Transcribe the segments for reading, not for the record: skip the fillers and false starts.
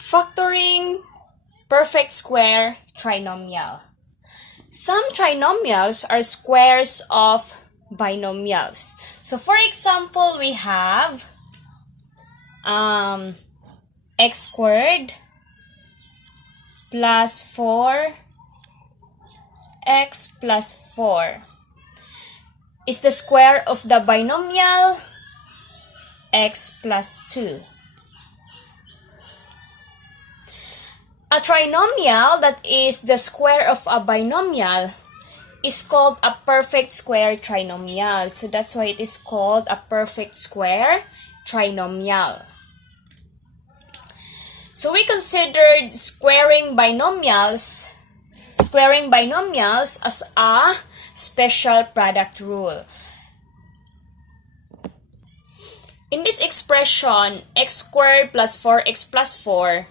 Factoring perfect square trinomial. Some trinomials are squares of binomials. So for example, we have x squared plus 4x plus 4 is the square of the binomial x plus 2. A trinomial that is the square of a binomial is called a perfect square trinomial. So that's why it is called a perfect square trinomial. So we considered squaring binomials as a special product rule. In this expression, x squared plus 4x plus 4,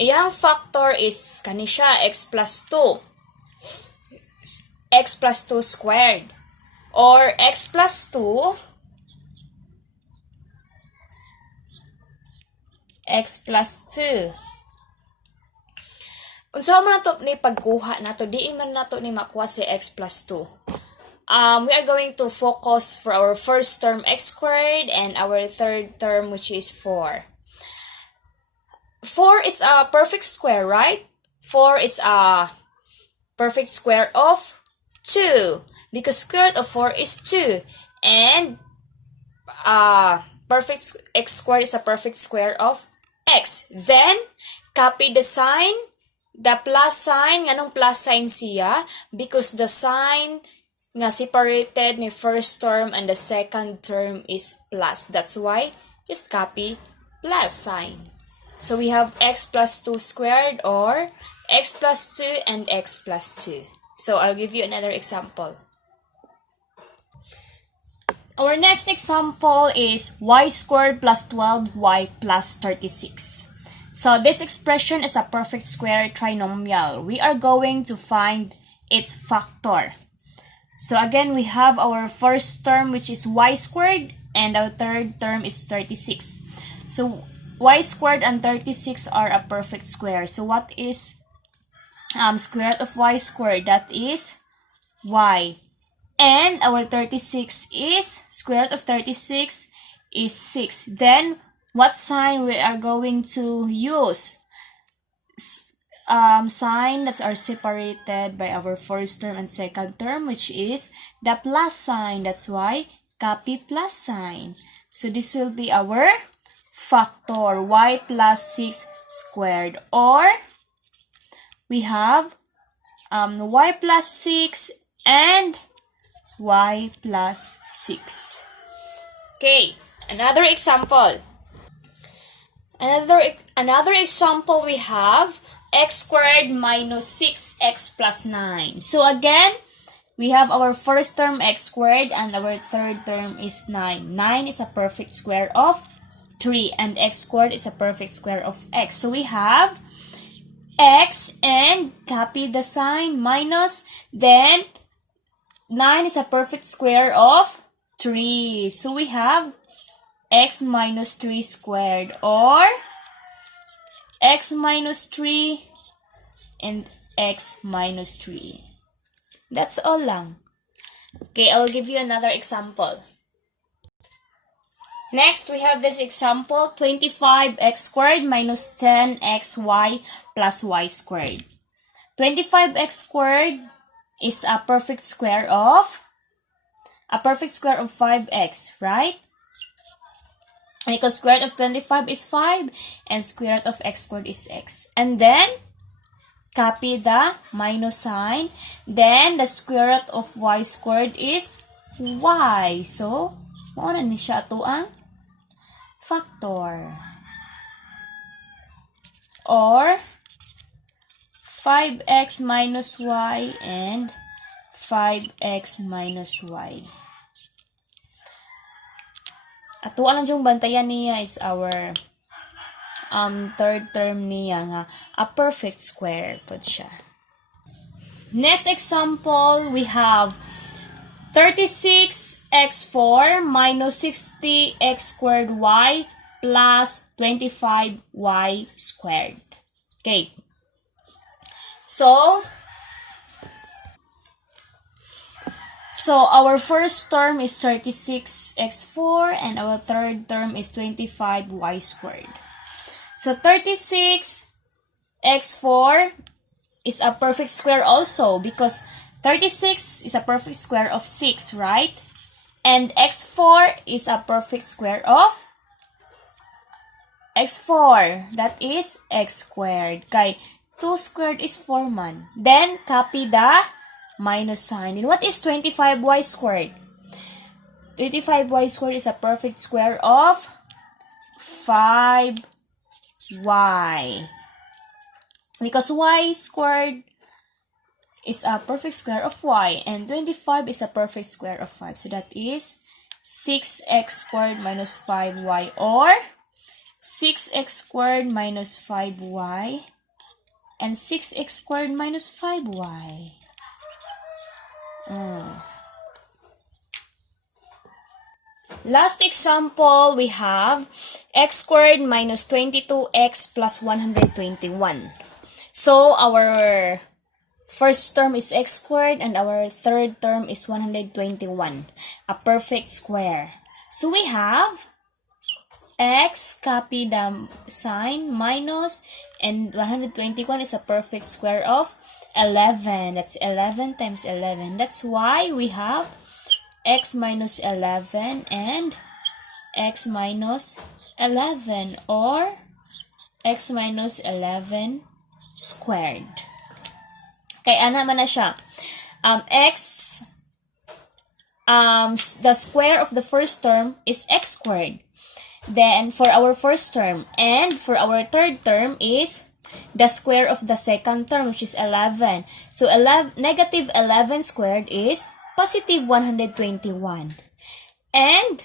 iyang factor is kanisya x plus 2. X plus 2 squared. Or x plus 2 x plus 2. Unsa man nato ni pagkuha nato, di man nato ni makuha si x plus 2. We are going to focus for our first term x squared and our third term which is 4. 4 is a perfect square, right? 4 is a perfect square of 2 because square root of 4 is 2 and perfect x squared is a perfect square of x. Then copy the sign, the plus sign, nganong plus sign siya because the sign nga separated ni first term and the second term is plus. That's why just copy plus sign. So we have x plus 2 squared or x plus 2 and x plus 2. So I'll give you another example. Our next example is y squared plus 12y plus 36. So this expression is a perfect square trinomial. We are going to find its factor. So again, we have our first term which is y squared and our third term is 36. So y squared and 36 are a perfect square. So what is square root of y squared? That is y. And our 36 is, square root of 36 is 6. Then, what sign we are going to use? Sign that are separated by our first term and second term, which is the plus sign. That's why, copy plus sign. So this will be our factor, y plus 6 squared. Or, we have y plus 6 and y plus 6. Okay, another example. Another example we have x squared minus 6x plus 9. So again, we have our first term x squared and our third term is 9. 9 is a perfect square of 3 and x squared is a perfect square of x. So we have x and copy the sign minus, then 9 is a perfect square of 3. So we have x minus 3 squared or x minus 3 and x minus 3. That's all lang. Okay, I'll give you another example. Next, we have this example, 25x squared minus 10xy plus y squared. 25x squared is a perfect square of 5x, right? Because square root of 25 is 5 and square root of x squared is x. And then, copy the minus sign. Then, the square root of y squared is y. So, mauna ni siya ito ang factor. Or, 5x minus y and 5x minus y. Ato lang yung bantayan niya is our third term niya nga a perfect square po siya. Next example, we have 36x4 minus 60x squared y plus 25y squared. Okay. So our first term is 36x4 and our third term is 25y squared. So 36x4 is a perfect square also because 36 is a perfect square of 6, right? And x4 is a perfect square of x4. That is x squared. Okay, 2 squared is 4 man. Then, copy the minus sign. And what is 25y squared? 25y squared is a perfect square of 5y. Because y squared is a perfect square of y. And 25 is a perfect square of 5. So that is 6x squared minus 5y, or 6x squared minus 5y and 6x squared minus 5y. Last example, we have x squared minus 22x plus 121. So our first term is x squared and our third term is 121, a perfect square. So we have x, copy the sign, minus, and 121 is a perfect square of 11. That's 11 times 11. That's why we have x minus 11 and x minus 11, or x minus 11 squared. Okay, ano naman na siya? The square of the first term is x squared. Then, for our first term, and for our third term is the square of the second term, which is 11. So, negative 11 squared is positive 121. And,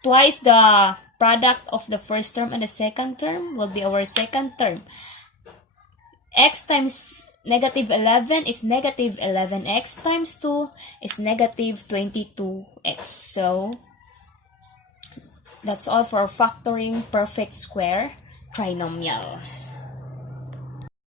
twice the product of the first term and the second term will be our second term. X times negative 11 is negative 11x times 2 is negative 22x. So, that's all for factoring perfect square trinomials.